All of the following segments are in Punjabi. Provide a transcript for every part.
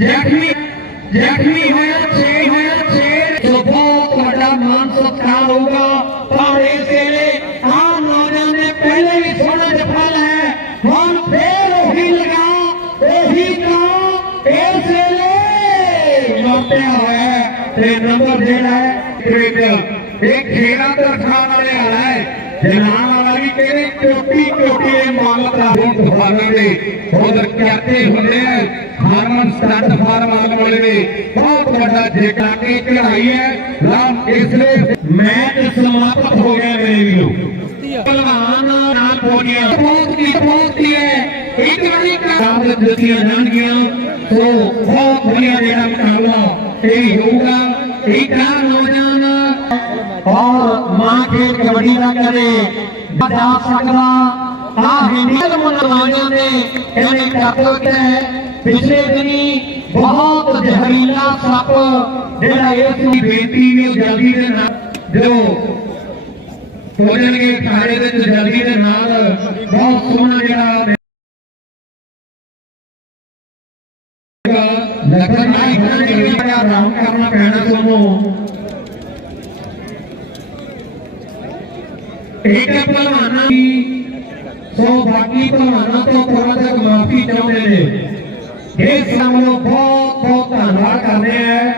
ਜ਼ਖਮੀ ਜ਼ਖਮੀ ਹੋਇਆ, ਛੇ ਹੋਇਆ, ਛੇ। ਸੋ ਬਹੁਤ ਵੱਡਾ ਮਾਨ ਸਤਿਕਾਰ ਹੋਊਗਾ, ਪਰ ਇਸ ਵੇਲੇ ਆਹ ਨੌਜਵਾਨ ਨੇ ਪਹਿਲੇ ਵੀ ਸੋਹਣਾ ਜਫਾ ਹੈ। ਹੁਣ ਫੇਰ ਉਹੀ ਲਗਾ ਉਹੀ ਤਾਂ ਇਸ ਵੇਲੇ ਨੋਟਿਆ ਹੋਇਆ ਤੇ ਨੰਬਰ ਜਿਹੜਾ ਹੈ, ਕ੍ਰਿਕਟ। ਇਹ ਖੇਡਾਂ ਦਰਖਾਣ ਵਾਲੇ ਵਾਲਾ ਹੈ। ਜਨਾਨ ਵਾਲਾ ਵੀ ਕਹਿੰਦੇ ਕੋਟੀ ਕੋਟੀ ਦੇ ਮਾਲਕ ਦਾ ਹੁਣ ਫਾਰਮ ਦੇ ਉਧਰ ਕਿਆਤੇ ਹੁੰਦੇ ਆ ਹਾਰਮਨ ਸਟੱਡ ਫਾਰਮ ਆਉਣ ਵਾਲੇ ਨੇ ਬਹੁਤ ਵੱਡਾ ਜੇਕਾ ਕੇ ਚੜਾਈ ਹੈ ਲਾਮ ਇਸ ਲਈ ਮੈਚ ਸਮਾਪਤ ਹੋ ਗਿਆ ਮੇਰੇ ਵੀਰੋ ਪਹਿਲਵਾਨ ਨਾਲ ਪੋੜੀਆਂ ਬਹੁਤ ਕੀ ਬਹੁਤ ਕੀ ਹੈ ਇੱਕ ਵਾਰੀ ਕਾਬਲ ਦਿੱਤੀਆਂ ਜਾਣਗੀਆਂ ਸੋ ਬਹੁਤ ਵਧੀਆ ਜਿਹੜਾ ਮੁਕਾਬਲਾ ਇਹ ਹੋਊਗਾ ਇੱਕ ਆ ਨੌਜਵਾਨ ਔਰ ਮਾਂ ਖੇਡ ਸਕਦਾ ਆ ਹਿੰਦਲ ਮੁੰਡਿਆਂ ਨੇ। ਇਹਨੇ ਕਰ ਹੈ ਪਿਛਲੇ ਦਿਨੀ ਬਹੁਤ ਜ਼ਹਿਰੀਲਾ ਸੱਪ, ਜਿਹੜਾ ਇਸ ਦੀ ਬੇਟੀ ਨੇ ਜਲਦੀ ਦੇ ਨਾਲ ਜੋ ਹੋ ਜਾਣਗੇ ਖਾੜੇ ਵਿੱਚ ਜਲਦੀ ਦੇ ਨਾਲ ਬਹੁਤ ਸੋਹਣਾ ਜਿਹੜਾ ਲੱਗਣ ਨਹੀਂ ਹੋਣਾ ਆਰਾਮ ਕਰਨਾ ਪੈਣਾ ਤੁਹਾਨੂੰ ਇੱਕ ਪਹਿਲਵਾਨਾਂ ਦੀ ਸੋ ਬਾਕੀ ਪਹਿਲਵਾਨਾਂ ਤੋਂ ਥੋੜਾ ਜਿਹਾ ਮਾਫੀ ਚਾਹੁੰਦੇ ਨੇ। ਇਸ ਵੱਲੋਂ ਬਹੁਤ ਬਹੁਤ ਧੰਨਵਾਦ ਕਰਦੇ ਆ।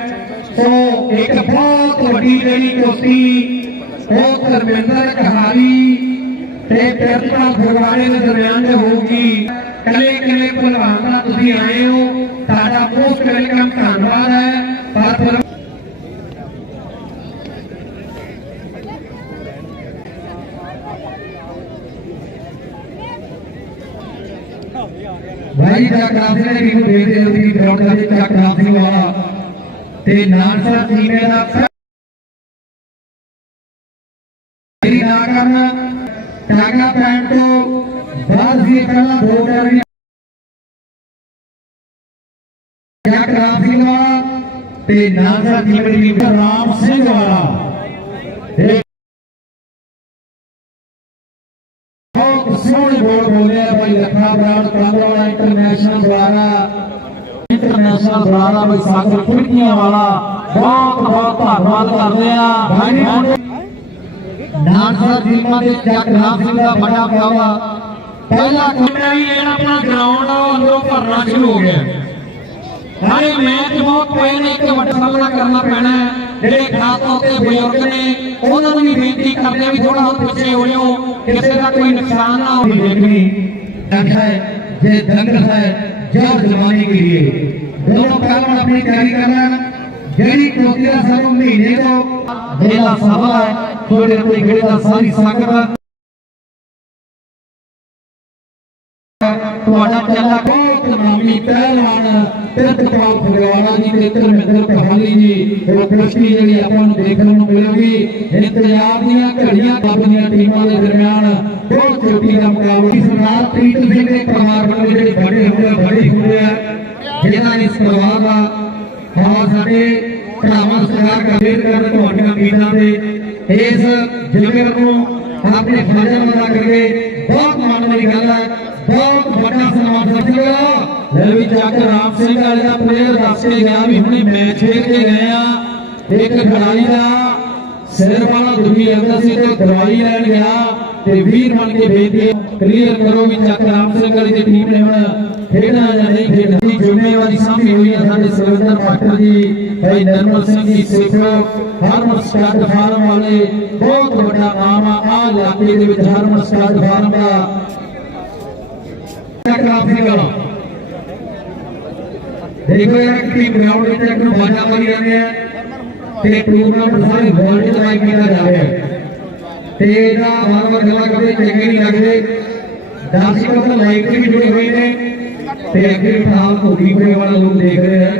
ਸੋ ਇੱਕ ਬਹੁਤ ਵੱਡੀ ਜਿਹੜੀ ਕੁਸ਼ਤੀ ਉਹ ਧਰਮਿੰਦਰ ਕਹਾਰੀ ਤੇ ਪਿਰਤਾ ਫਗਵਾੜੇ ਦੇ ਦਰਮਿਆਨ ਦੇ ਹੋਊਗੀ। ਕੱਲੇ ਕੱਲੇ ਪਹਿਲਵਾਨ ਦਾ ਤੁਸੀਂ ਆਏ ਹੋ। ਤੁਹਾਡਾ ਬਹੁਤ ਵੈਲਕਮ ਧੰਨਵਾਦ ਹੈ ਪਰ ਫਿਰ ਭਾਈ ਜਗਰਾਜ ਨੇ ਵੀ ਨੂੰ ਦੇਖਦੇ ਹੋ ਕਿ ਗਰਾਊਂਡ ਦੇ ਵਿੱਚ ਜਗਰਾਜ ਸਿੰਘ ਵਾਲਾ ਤੇ ਨਾਨਸਰ ਟੀਮੇ ਦਾ ਮੇਰੀ ਨਾ ਕਰਨ ਟਾਗਾ ਪੈਣ ਤੋਂ ਬਾਅਦ ਵੀ ਪਹਿਲਾਂ ਦੋ ਕਰੀਆਂ ਜਗਰਾਜ ਸਿੰਘ ਵਾਲਾ ਤੇ ਨਾਨਸਰ ਟੀਮੇ ਦੀ ਰਾਮ ਸਿੰਘ ਵਾਲਾ ਇਹ ਬਹੁਤ ਸੋਹਣੇ ਬੋਲ ਬੋਲੇ ਨਾਲ ਸਾਰਾ ਬਈ ਸੰਗ ਖਿੜਕੀਆਂ ਵਾਲਾ। ਬਹੁਤ ਬਹੁਤ ਧੰਨਵਾਦ ਕਰਦੇ ਆ। ਨਾਨਸਰ ਫਿਲਮਾਂ ਦੇ ਜੱਟ ਰਾਮ ਸਿੰਘ ਦਾ ਵੱਡਾ ਪਿਆਵਾ ਪਹਿਲਾ ਟੂਰਨਾ ਵੀ ਇਹ ਆਪਣਾ ਗਰਾਊਂਡ ਅੰਦਰੋਂ ਭਰਨਾ ਸ਼ੁਰੂ ਹੋ ਗਿਆ। ਸਾਰੇ ਮੈਚ ਬਹੁਤ ਪਏ ਨੇ ਇੱਕ ਵੱਡਾ ਸਾਹਮਣਾ ਕਰਨਾ ਪੈਣਾ ਜਿਹੜੇ ਖਾਸ ਤੌਰ ਤੇ ਬਜ਼ੁਰਗ ਨੇ ਉਹਨਾਂ ਨੂੰ ਵੀ ਬੇਨਤੀ ਕਰਦੇ ਆ ਵੀ ਥੋੜਾ ਹੋਰ ਪਿੱਛੇ ਹੋ ਜਾਓ ਕਿਸੇ ਦਾ ਕੋਈ ਨੁਕਸਾਨ ਨਾ ਹੋਵੇ। ਦੇਖਣੀ ਡੰਡ ਹੈ ਜੇ ਦੰਗਲ ਹੈ ਜੋ ਜਵਾਨੀ ਕੇ ਲਈ दोनों पहलवान अपनी तैयारी कर रहे हैं जेडी चौथी सब महीने को बेला सभा है थोड़े कोई घड़ी का सारी संगत ਤੁਹਾਡਾ ਚੱਲਾ ਬਹੁਤ ਨਾਮੀ ਪਹਿਲਵਾਨ ਤਿਰਤਪਾਲ ਫਗਵਾੜਾ ਜੀ ਤੇ ਧਰਮਿੰਦਰ ਕਹਾਲੀ ਜੀ ਉਹ ਕੁਸ਼ਤੀ ਜਿਹੜੀ ਆਪਾਂ ਨੂੰ ਦੇਖਣ ਨੂੰ ਮਿਲੂਗੀ ਇੰਤਜ਼ਾਰ ਦੀਆਂ ਘੜੀਆਂ ਆਪਣੀਆਂ ਟੀਮਾਂ ਦੇ ਦਰਮਿਆਨ ਬਹੁਤ ਚੋਟੀ ਦਾ ਮੁਕਾਬਲਾ ਸਰਦਾਰ ਪ੍ਰੀਤ ਸਿੰਘ ਦੇ ਪਰਿਵਾਰ ਵੱਲੋਂ ਜਿਹੜੇ ਬੜੇ ਹੁੰਦੇ ਬੜੇ ਹੁੰਦੇ ਆ ਜਿਨ੍ਹਾਂ ਨੇ ਪਰਿਵਾਰ ਦਾ ਹਾਂ ਸਾਡੇ ਭਰਾਵਾਂ ਸਰਕਾਰ ਕਰਦੇ ਕਰਨ ਤੁਹਾਡੀਆਂ ਉਮੀਦਾਂ ਦੇ ਇਸ ਜ਼ਿਲ੍ਹੇ ਨੂੰ ਆਪਣੇ ਫਰਜ਼ਾਂ ਅਦਾ ਕਰਕੇ ਬਹੁਤ ਮਾਣ ਵਾਲੀ ਗੱਲ ਹੈ, ਬਹੁਤ ਵੱਡਾ ਸਨਮਾਨ ਸੱਜਣਾ ਲੈ ਵੀ ਚੱਕ ਰਾਮ ਸਿੰਘ ਵਾਲੇ ਦਾ ਪਲੇਅਰ ਦੱਸ ਕੇ ਗਿਆ ਵੀ ਹੁਣੇ ਮੈਚ ਖੇਡ ਕੇ ਗਏ ਆ। ਇੱਕ ਖਿਡਾਰੀ ਦਾ ਸਿਰ ਵਾਲਾ ਦੁਖੀ ਲੱਗਦਾ ਸੀ ਤੇ ਦਵਾਈ ਲੈਣ ਗਿਆ ਤੇ ਵੀਰ ਬਣ ਕੇ ਬੇਨਤੀ ਕਲੀਅਰ ਕਰੋ ਵੀ ਚੱਕ ਰਾਮ ਸਿੰਘ ਵਾਲੀ ਦੀ ਟੀਮ ਨੇ ਹੁਣ ਖੇਡਣਾ ਜਾਂ ਨਹੀਂ ਖੇਡਣਾ ਦੀ ਜ਼ਿੰਮੇਵਾਰੀ ਸਾਂਭੀ ਹੋਈ ਹੈ ਸਾਡੇ ਸਿਲਵੰਦਰ ਮਾਸਟਰ ਜੀ, ਭਾਈ ਨਰਮਲ ਸਿੰਘ ਜੀ ਸੇਖੋ ਹਰਮਨ ਸਟਾਡ ਫਾਰਮ ਵਾਲੇ, ਬਹੁਤ ਵੱਡਾ ਨਾਮ ਆ ਆ ਇਲਾਕੇ ਦੇ ਵਿੱਚ ਹਰਮਨ ਸਟਾਡ ਫਾਰਮ ਦਾ ਕਾਫੀ ਦੇਖੋ ਯਾਰ, ਕਿ ਗਰਾਊਂਡ ਵਿੱਚ ਇੱਕ ਨੂੰ ਬਾਜਾ ਮਾਰੀ ਜਾਂਦੇ ਆ, ਤੇ ਟੂਰਨਾਮੈਂਟ ਸਾਰੇ ਵਰਲਡ ਲਾਈਵ ਕੀਤਾ ਜਾ ਰਿਹਾ ਤੇ ਇਹਦਾ ਵਾਰ ਵਾਰ ਗੱਲਾਂ ਕਰਦੇ, ਚੰਗੇ ਨਹੀਂ ਲੱਗਦੇ। ਦਰਸ਼ਕ ਤਾਂ ਲਾਈਵ ਵੀ ਜੁੜੇ ਹੋਏ ਨੇ। ਤੇ ਅੱਗੇ ਫਿਲਹਾਲ ਧੋਬੀ ਵਾਲਾ ਲੋਕ ਦੇਖ ਰਹੇ ਆ।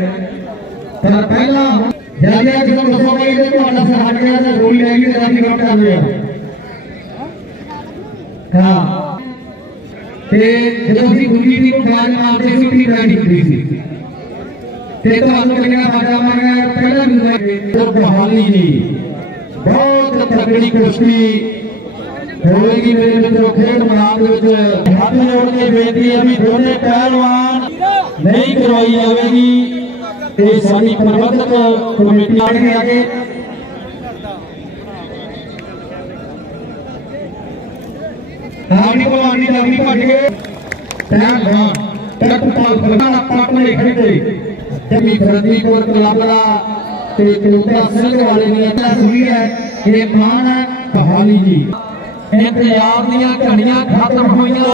ਪਰ ਪਹਿਲਾਂ ਜ਼ਿਆਦਾ ਜਦੋਂ ਦੱਸੋ ਬਈ ਤੇ ਤੁਹਾਡਾ ਸਹਾਜ ਗਿਆ ਤਾਂ ਗੋਲੀ ਲੈ ਕੇ ਰਾਜੀ ਕੰਮ ਕਰ ਲਿਆ ਹਾਂ। ਤੇ ਜਦੋਂ ਅਸੀਂ ਗੁੱਡੀ ਦੀ ਬਾਜ ਮਾਰਦੇ ਸੀ ਟੀ ਰੈਡੀ ਹੁੰਦੀ ਸੀ। ਤੇ ਤੁਹਾਨੂੰ ਕਿੰਨਾ ਫਾਇਦਾ ਮਾਰ ਗਿਆ ਪਹਿਲਾਂ ਵੀ ਉਹ ਬਹਾਲੀ ਜੀ ਬਹੁਤ ਤਕੜੀ ਕੁਸ਼ਤੀ ਹੋਏਗੀ ਮੇਰੇ ਮਿੱਤਰੋ, ਖੇਡ ਮੈਦਾਨ ਦੇ ਵਿੱਚ ਹੱਥ ਜੋੜ ਕੇ ਬੇਨਤੀ ਹੈ ਵੀ ਦੋਨੇ ਪਹਿਲਵਾਨ ਨਹੀਂ ਕਰਵਾਈ ਜਾਵੇਗੀ ਤੇ ਸਾਡੀ ਪ੍ਰਬੰਧਕ ਕਮੇਟੀ ਆਣਗੇ ਅੱਗੇ ਹਾਨੀ ਭਵਾਨੀ ਲੰਮੀ ਭੱਜ ਗਏ। ਟੈਕ ਹਾਂ ਟੈਕ ਪਾਲ ਫਲਕਾਣਾ ਪਾਪਲੇ ਖੇਡੇ ਜਮੀ ਫਰਦੀਪੁਰ ਕਲੱਬ ਦਾ ਤੇ ਕਲੂਤਾ ਸਿੰਘ ਵਾਲੇ ਦੀ ਤਸਵੀਰ ਹੈ, ਇਹ ਮਾਨ ਹੈ ਕਹਾਲੀ ਜੀ। ਇੰਤਜ਼ਾਰ ਦੀਆਂ ਘੜੀਆਂ ਖਤਮ ਹੋਈਆਂ।